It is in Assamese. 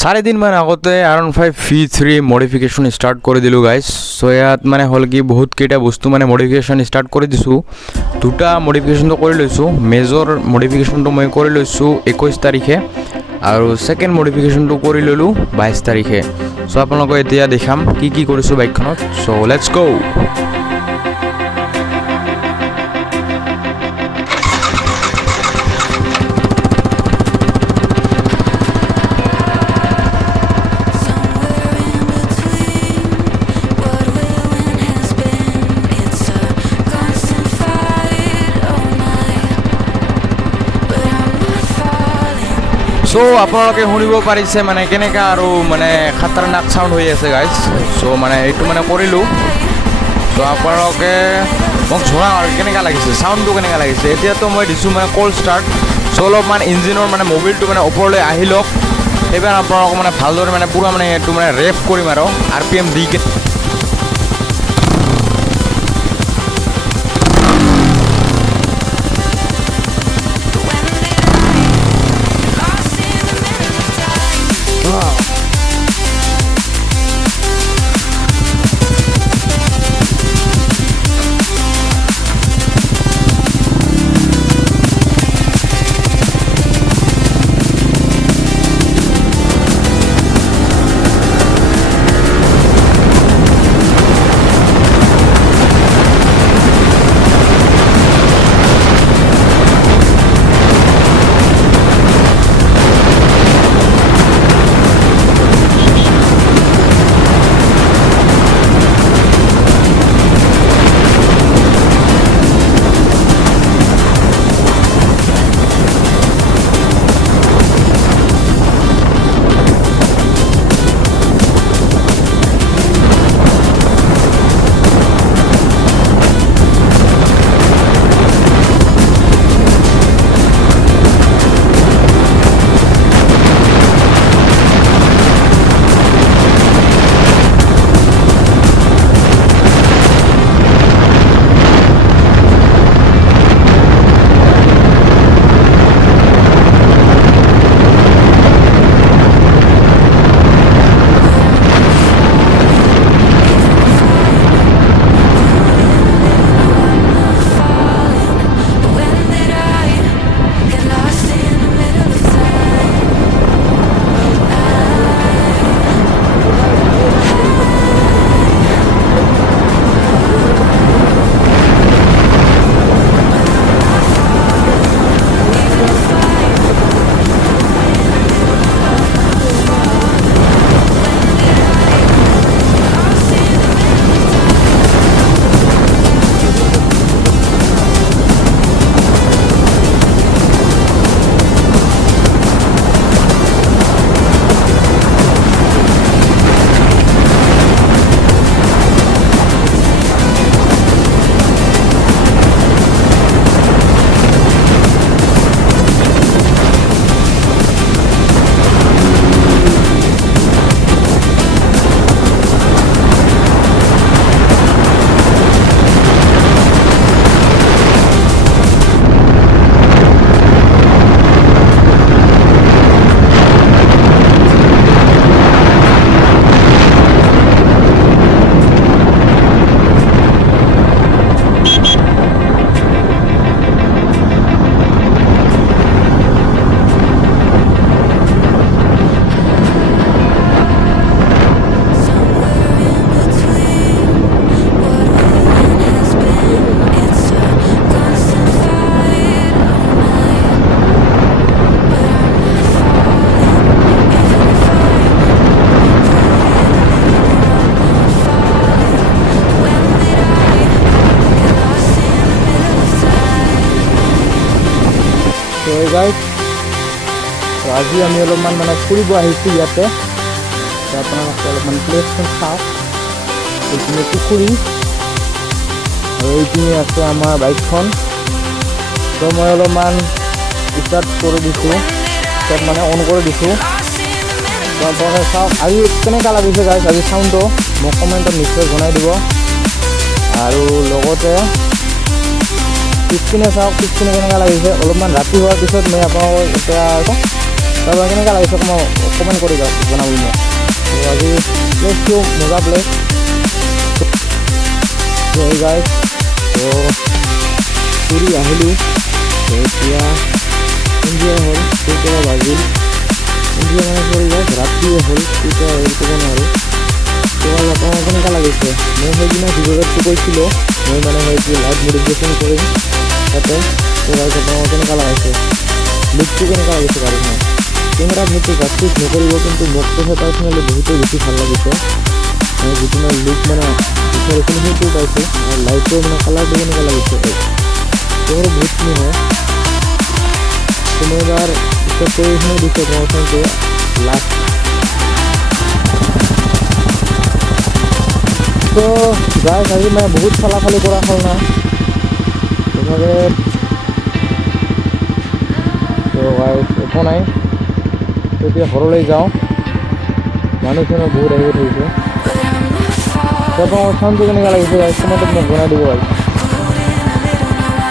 4 दिन मान আগতে R15 V3 মডিফিকেশন স্টার্ট করে দিলো গাইস। সো ইয়াত মানে হল কি বহুত কেইটা বস্তু মানে মডিফিকেশন স্টার্ট করে দিছো। দুটা মডিফিকেশন তো কৰি লৈছো, মেজৰ মডিফিকেশনটো মই কৰি লৈছো 21 তাৰিখে আৰু সেকেন্ড মডিফিকেশনটো কৰি ললো 22 তাৰিখে। সো আপোনালোকক এতিয়া দেখাম কি কি কৰিছো বাইকখনত। So let's go. সো আপোনালোকে শুনিব পাৰিছে মানে কেনেকা আৰু মানে খাতৰনাক সাউন্ড হৈ আছে গাইজ। সো মানে এইটো মানে কৰিলোঁ। সো আপোনালোকে মোক জনাওক আৰু কেনেকা লাগিছে, সাউন্ডটো কেনেকা লাগিছে। এতিয়াতো মই দিছোঁ মানে কল ষ্টাৰ্ট। সো অলপমান ইঞ্জিনৰ মানে মোবিলটো মানে ওপৰলৈ আহি লওক, সেইবাৰ আপোনালোকক মানে ভালদৰে মানে পুৰা মানে এইটো মানে ৰেপ কৰিম আৰু RPM দি কে। গাইজ, তো আজি আমি অলপমান মানে ফুৰিব আহিছোঁ ইয়াতে। আপোনালোকে অলপমান প্লেচখন চাওক। এইখিনি পুখুৰী আৰু এইখিনি আছে আমাৰ বাইকখন। তো মই অলপমান ষ্টাৰ্ট কৰি দিছোঁ, তাত মানে অন কৰি দিছোঁ। তো আপোনালোকে চাওক আজি কেনেকুৱা লাগিছে গাইজ, আজি চাউণ্ডটো মোক কমেণ্টত নিশ্চয় জনাই দিব। আৰু লগতে পিছপিনে চাওক, পিছপিনে কেনেকুৱা লাগিছে। অলপমান ৰাতি হোৱাৰ পিছত মই আপোনালোকক এতিয়া কেনেকুৱা লাগিছে কমেণ্ট কৰি জনাব মোক। তো আজি প্লেচটো মজা প্লেচ। তো এই গাইজ তো ফুৰি আহিলোঁ। তো এতিয়া সন্ধিয়া হ'ল, 2টা বাজিল। সন্ধিয়া মানে কৰি গাইজ ৰাতিয়ে হ'ল, 2টা হ'ল ক'ব নোৱাৰোঁ। তো আপোনাক কেনেকুৱা লাগিছে? মই সেইদিনা ভিডিঅ'টো কৈছিলোঁ মই মানে হয়তো লাইভ মডিফিকেশ্যন কৰিম তাতে। তো গাইজ আপোনাক কেনেকুৱা লাগিছে? লুকটো কেনেকুৱা লাগিছে গাড়ীখন? কেমেৰাত হয়তো জাষ্টিছ নকৰিব, কিন্তু মোকতো পাৰ্চনেলি বহুতেই বেছি ভাল লাগিছে। মই যিটো মই লুক মানে বিচাৰিছিলোঁ সেইটোও পাইছোঁ। আৰু লাইটটো মানে কালাৰটো কেনেকুৱা লাগিছে সেইবোৰ বহুতখিনি হয়। তো মই এবাৰ পিছত কৰিখিনি দিছোঁ প্ৰমোশ্যনটো লাষ্ট। তো গাইজ আজি মানে বহুত ফালাফালি কৰা হ'ল না তথাপি। তো গাইজ একো নাই, এতিয়া ঘৰলৈ যাওঁ। মানুহজনৰ বহুত আহিব ধৰিছে। তো আপোনাৰ চাউণ্ডটো কেনেকুৱা লাগিছে গাইজ কমেণ্টত মোক জনাই দিব গাইজ।